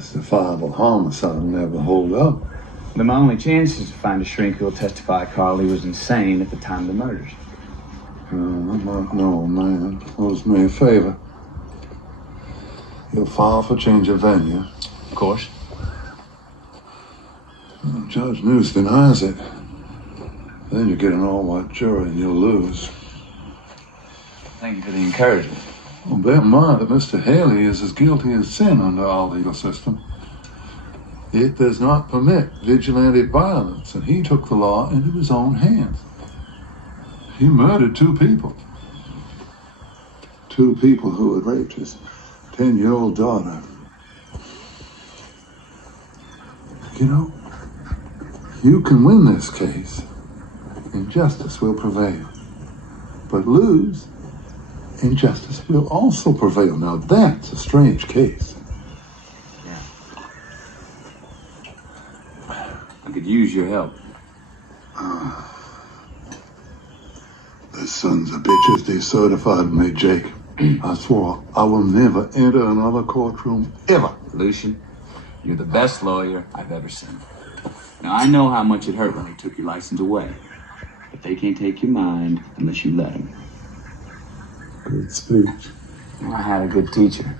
Justifiable homicide will never hold up. Then my only chance is to find a shrink who will testify Carly was insane at the time of the murders. I don't know, man. Owes me a favor. You'll file for change of venue. Of course. Well, Judge News denies it. Then you get an all-white jury and you'll lose. Thank you for the encouragement. Well, bear in mind that Mr. Haley is as guilty as sin under our legal system. It does not permit vigilante violence, and he took the law into his own hands. He murdered 2 people. 2 people who had raped his 10-year-old daughter. You know, you can win this case, and justice will prevail. But lose, and justice will also prevail. Now that's a strange case. Yeah. I could use your help. The sons of bitches decertified me, Jake. I swore I will never enter another courtroom ever. Lucian, you're the best lawyer I've ever seen. Now, I know how much it hurt when they took your license away, but they can't take your mind unless you let them. Good speech. I had a good teacher.